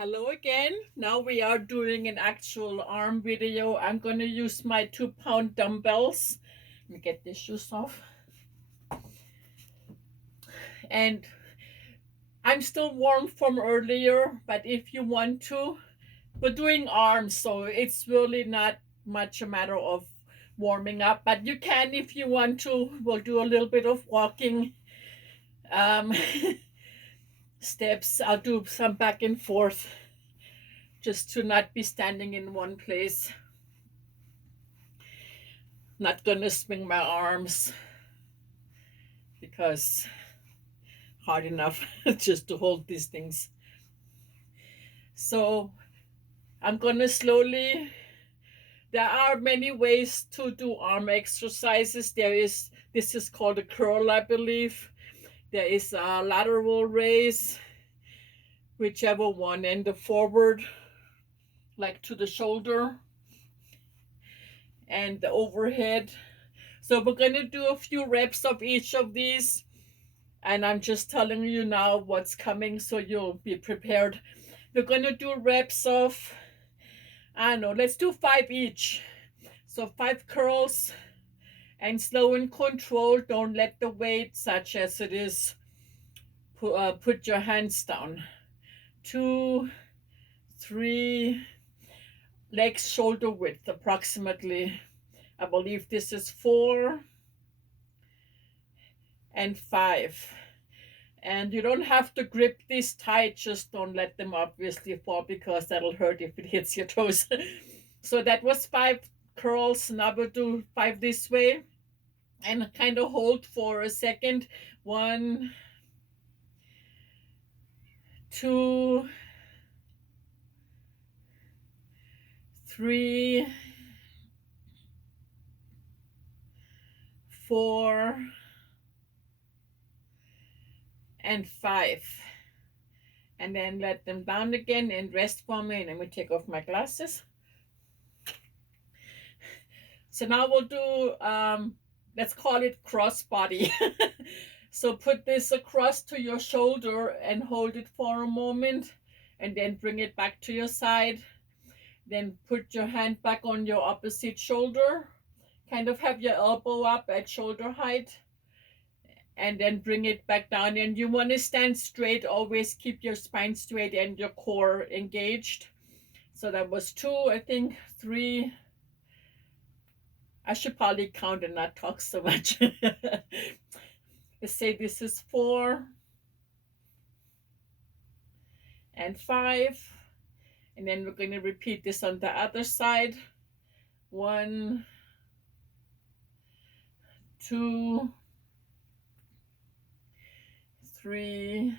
Hello again. Now we are doing an actual arm video. I'm going to use my 2-pound dumbbells. Let me get these shoes off. And I'm still warm from earlier, but if you want to, we're doing arms, so it's really not much a matter of warming up, but you can if you want to. We'll do a little bit of walking, um, steps. I'll do some back and forth just to not be standing in one place. Not gonna swing my arms because hard enough just to hold these things. So I'm gonna slowly. There are many ways to do arm exercises. This is called a curl, I believe. There is a lateral raise, whichever one, and the forward, like to the shoulder, and the overhead. So we're gonna do a few reps of each of these, and I'm just telling you now what's coming so you'll be prepared. We're gonna do reps of, I don't know, let's do 5 each. So 5 curls, and slow and controlled. Don't let the weight, such as it is, put your hands down. 2, 3, legs shoulder width approximately. I believe this is 4 and 5. And you don't have to grip these tight, just don't let them obviously fall because that'll hurt if it hits your toes. So that was 5 curls. Now we'll do 5 this way and kind of hold for a second. 1, 2, 3, 4, and 5. And then let them down again and rest for me. And let me take off my glasses. So now we'll do, let's call it cross body. So put this across to your shoulder and hold it for a moment, and then bring it back to your side. Then put your hand back on your opposite shoulder. Kind of have your elbow up at shoulder height, and then bring it back down. And you want to stand straight. Always keep your spine straight and your core engaged. So that was 2, I think, 3. I should probably count and not talk so much. Let's say this is 4 and 5. And then we're going to repeat this on the other side. 1, 2, 3,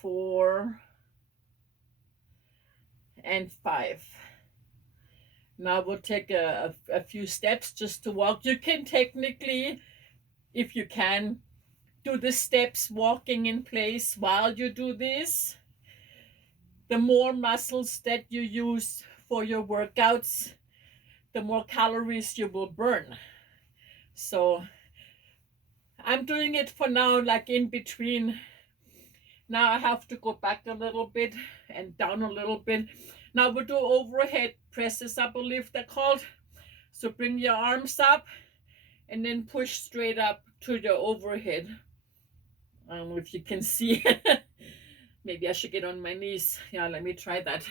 4, and 5. Now we'll take a few steps just to walk. You can technically, if you can, do the steps walking in place while you do this. The more muscles that you use for your workouts, the more calories you will burn. So I'm doing it for now, like in between. Now I have to go back a little bit and down a little bit. Now we'll do overhead presses, I believe they're called. So bring your arms up and then push straight up to your overhead. I don't know if you can see. Maybe I should get on my knees. Yeah, let me try that.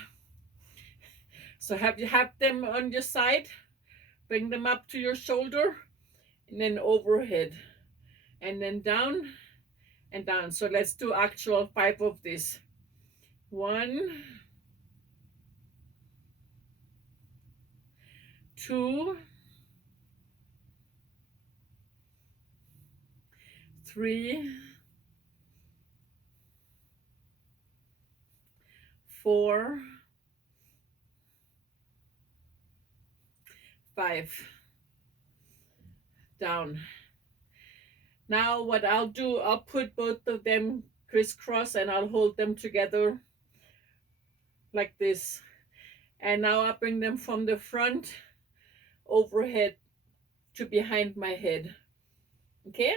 So you have them on your side, bring them up to your shoulder, and then overhead, and then down and down. So let's do actual 5 of these. 1, 2, 3, 4, 5. Down. Now what I'll do, I'll put both of them crisscross and I'll hold them together like this. And now I'll bring them from the front overhead to behind my head. Okay?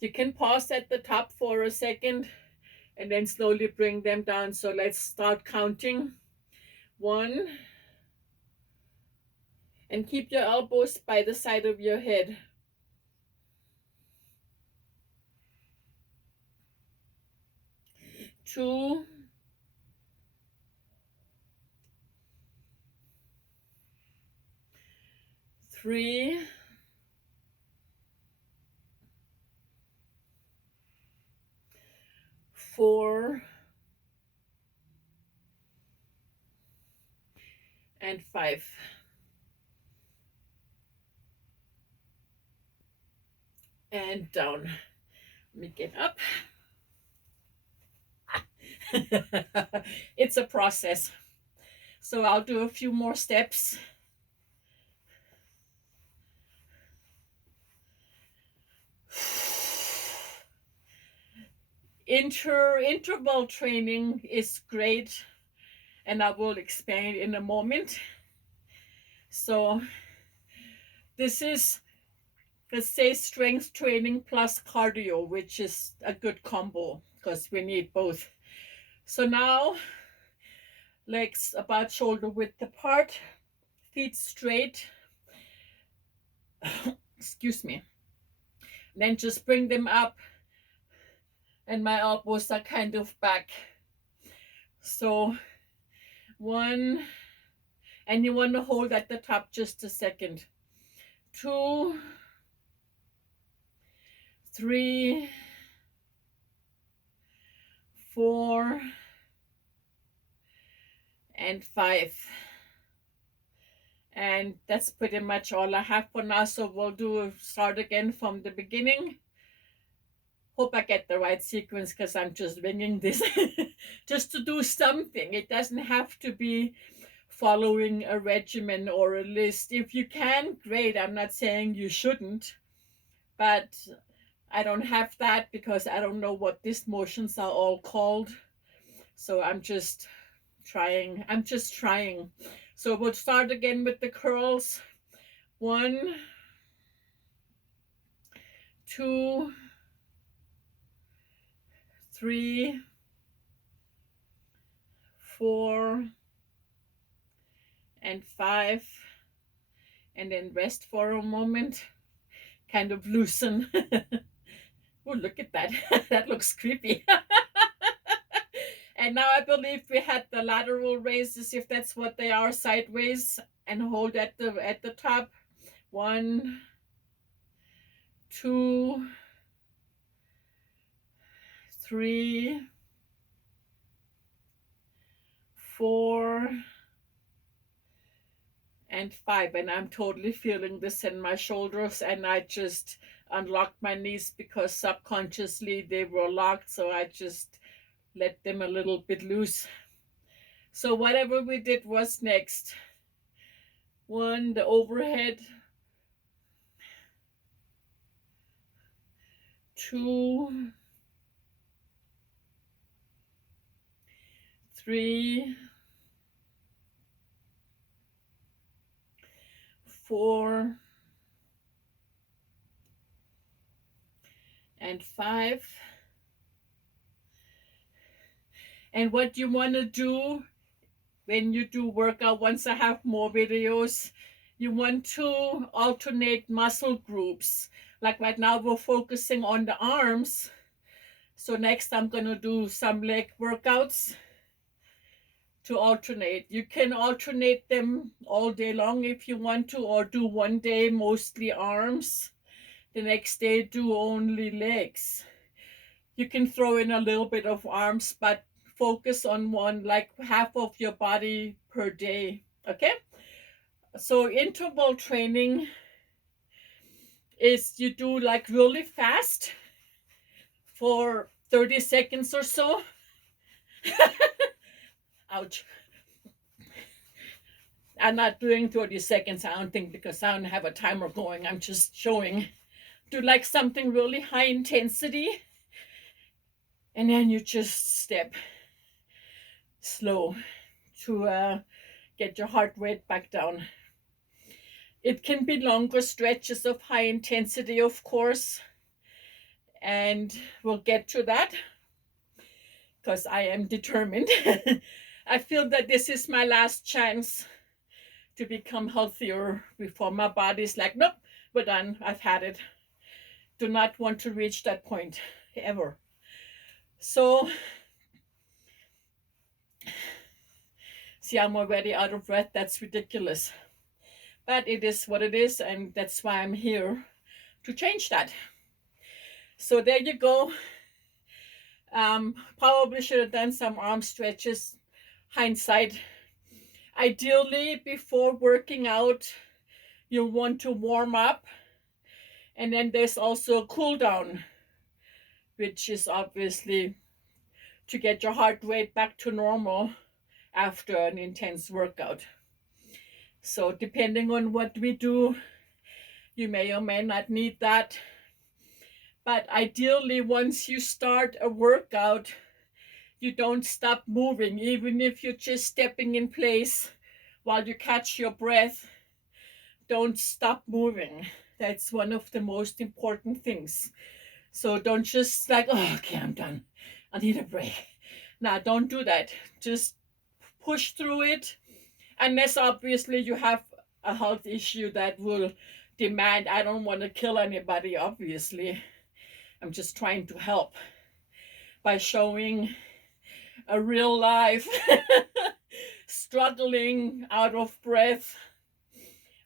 You can pause at the top for a second and then slowly bring them down. So let's start counting. 1, and keep your elbows by the side of your head. 2, 3, 4, and 5. And down. Let me get up. It's a process. So I'll do a few more steps. Interval training is great, and I will explain in a moment. So this is, let's say, strength training plus cardio, which is a good combo because we need both. So now, legs about shoulder width apart, feet straight. Excuse me. Then just bring them up, and my elbows are kind of back. So 1, and you want to hold at the top just a second. 2, 3, 4, and 5. And that's pretty much all I have for now. So we'll start again from the beginning. Hope I get the right sequence because I'm just winging this just to do something. It doesn't have to be following a regimen or a list. If you can, great. I'm not saying you shouldn't, but I don't have that because I don't know what these motions are all called. So I'm just trying. So we'll start again with the curls. 1, 2, 3, 4, and 5. And then rest for a moment. Kind of loosen. Oh, look at that. That looks creepy. And now I believe we had the lateral raises, if that's what they are, sideways, and hold at the top. 1, 2, 3, 4, and 5. And I'm totally feeling this in my shoulders, and I just unlocked my knees because subconsciously they were locked, so I just let them a little bit loose. So whatever we did was next. 1, the overhead. 2, 3, 4, and 5. And what you want to do when you do workout, once I have more videos, you want to alternate muscle groups. Like right now we're focusing on the arms. So next I'm going to do some leg workouts to alternate. You can alternate them all day long if you want to, or do one day mostly arms, the next day do only legs. You can throw in a little bit of arms, but focus on one, like half of your body per day. Okay? So interval training is you do like really fast for 30 seconds or so. Ouch. I'm not doing 30 seconds, I don't think, because I don't have a timer going. I'm just showing. Do like something really high intensity, and then you just step slow to get your heart rate back down. It can be longer stretches of high intensity, of course, and we'll get to that. because I am determined. I feel that this is my last chance to become healthier before my body's like, nope, we're done. I've had it. Do not want to reach that point ever. So, see, I'm already out of breath. That's ridiculous. But it is what it is, and that's why I'm here to change that. So, there you go. Probably should have done some arm stretches. Hindsight. Ideally, before working out, you'll want to warm up. And then there's also a cool down, which is obviously to get your heart rate back to normal after an intense workout. So, depending on what we do, you may or may not need that. But ideally, once you start a workout, you don't stop moving, even if you're just stepping in place while you catch your breath. Don't stop moving. That's one of the most important things. So don't just like, oh, okay, I'm done. I need a break. Now, don't do that. Just push through it, unless obviously you have a health issue that will demand, I don't want to kill anybody, obviously. I'm just trying to help by showing a real life struggling, out of breath.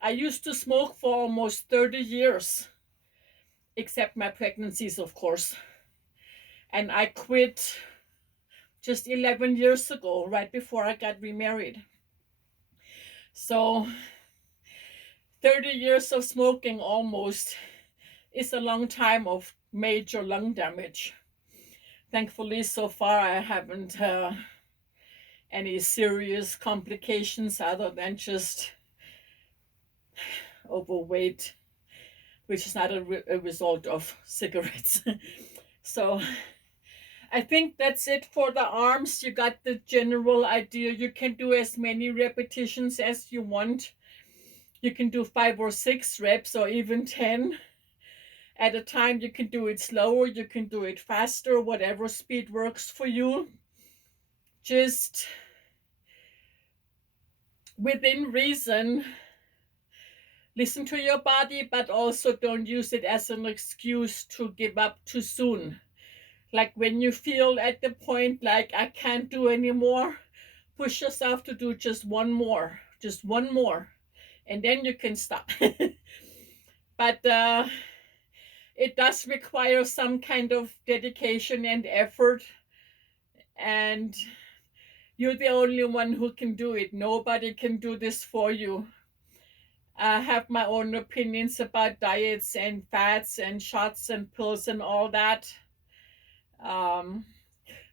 I used to smoke for almost 30 years, except my pregnancies, of course. And I quit just 11 years ago, right before I got remarried. So 30 years of smoking almost is a long time of major lung damage. Thankfully, so far, I haven't any serious complications other than just overweight, which is not a result of cigarettes. So I think that's it for the arms. You got the general idea. You can do as many repetitions as you want. You can do 5 or 6 reps or even 10 at a time. You can do it slower, you can do it faster, whatever speed works for you. Just within reason, listen to your body, but also don't use it as an excuse to give up too soon. Like when you feel at the point like I can't do anymore, push yourself to do just one more, and then you can stop. But it does require some kind of dedication and effort, and you're the only one who can do it. Nobody can do this for you. I have my own opinions about diets and fats and shots and pills and all that. Um,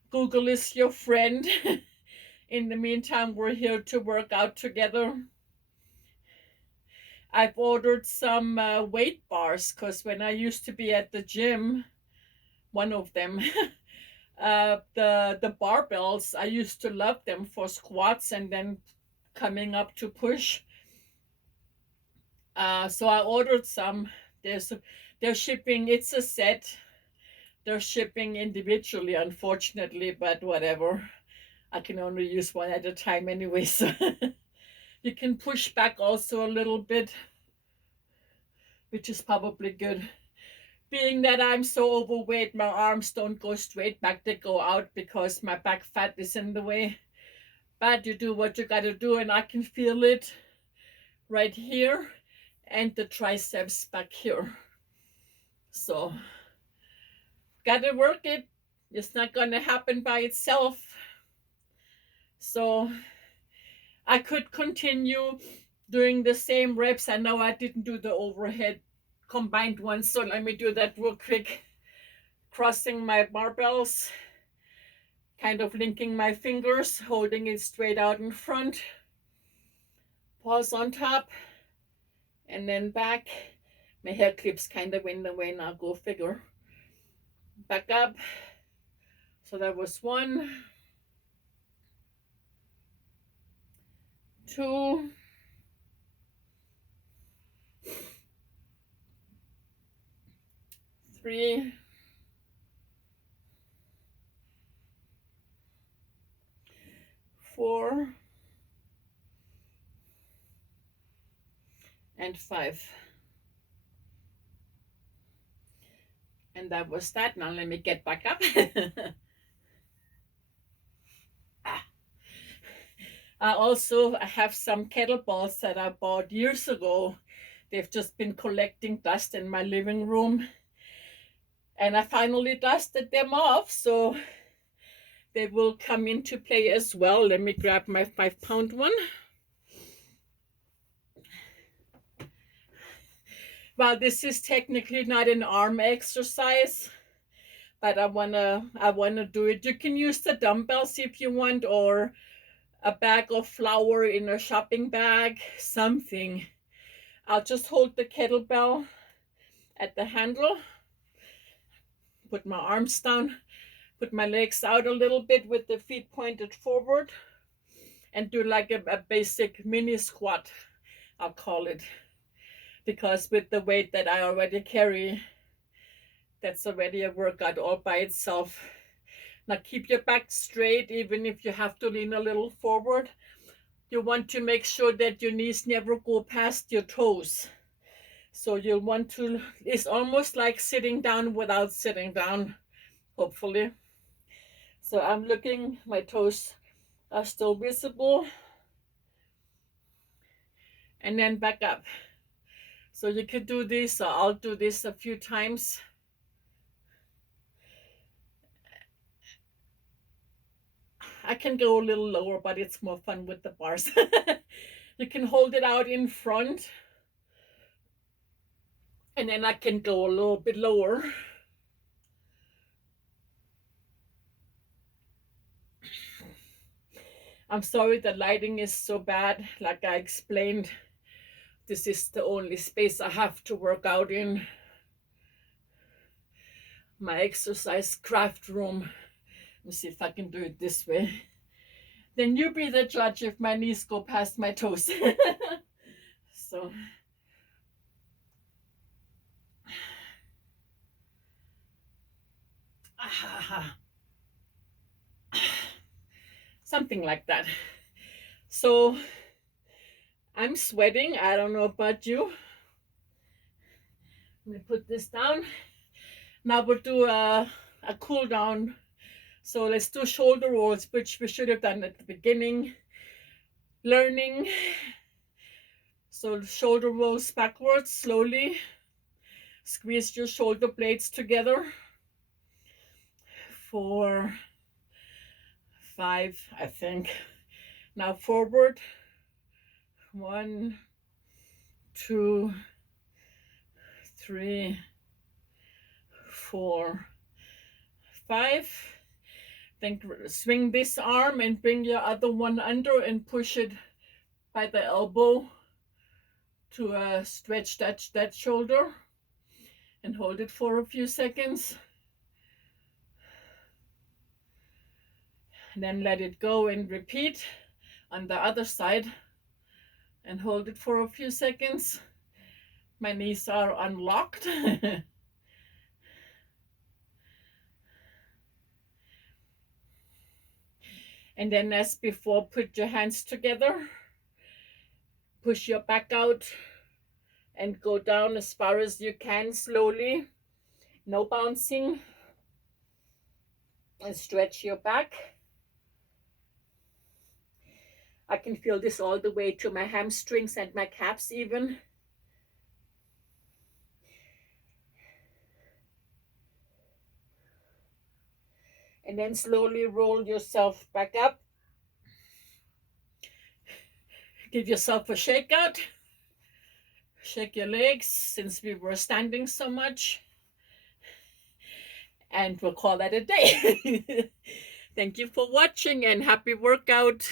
Google is your friend. In the meantime, we're here to work out together. I've ordered some weight bars because when I used to be at the gym, one of them, the barbells, I used to love them for squats and then coming up to push. So I ordered some. They're shipping. It's a set. They're shipping individually, unfortunately, but whatever. I can only use one at a time anyway, so you can push back also a little bit, which is probably good. Being that I'm so overweight, my arms don't go straight back, they go out because my back fat is in the way. But you do what you gotta do, and I can feel it right here and the triceps back here. So, gotta work it. It's not gonna happen by itself. So, I could continue doing the same reps. I know I didn't do the overhead combined ones, so let me do that real quick. Crossing my barbells, kind of linking my fingers, holding it straight out in front. Pause on top, and then back. My hair clip's kind of in the way now, go figure. Back up. So that was 1, 2, 3, 4 and 5. And that was that. Now let me get back up. I also have some kettlebells that I bought years ago. They've just been collecting dust in my living room. And I finally dusted them off, so they will come into play as well. Let me grab my 5-pound one. Well, this is technically not an arm exercise, but I wanna do it. You can use the dumbbells if you want, or a bag of flour in a shopping bag, something. I'll just hold the kettlebell at the handle, put my arms down, put my legs out a little bit with the feet pointed forward, and do like a basic mini squat, I'll call it. Because with the weight that I already carry, that's already a workout all by itself. Now keep your back straight, even if you have to lean a little forward. You want to make sure that your knees never go past your toes. So you'll want to, it's almost like sitting down without sitting down, hopefully. So I'm looking, my toes are still visible. And then back up. So you could do this, or I'll do this a few times. I can go a little lower, but it's more fun with the bars. You can hold it out in front, and then I can go a little bit lower. I'm sorry the lighting is so bad. Like I explained, this is the only space I have to work out in. My exercise craft room. Let me see if I can do it this way. Then you be the judge if my knees go past my toes. So. Something like that. So I'm sweating. I don't know about you. Let me put this down. Now we'll do a cool down. So let's do shoulder rolls, which we should have done at the beginning. Learning. So shoulder rolls backwards slowly. Squeeze your shoulder blades together. 4, 5, I think. Now forward. 1, 2, 3, 4, 5. Then swing this arm and bring your other one under and push it by the elbow to stretch that shoulder, and hold it for a few seconds. And then let it go and repeat on the other side, and hold it for a few seconds. My knees are unlocked. And then as before, put your hands together, push your back out, and go down as far as you can slowly. No bouncing. And stretch your back. I can feel this all the way to my hamstrings and my calves even. And then slowly roll yourself back up. Give yourself a shake out. Shake your legs since we were standing so much. And we'll call that a day. Thank you for watching and happy workout.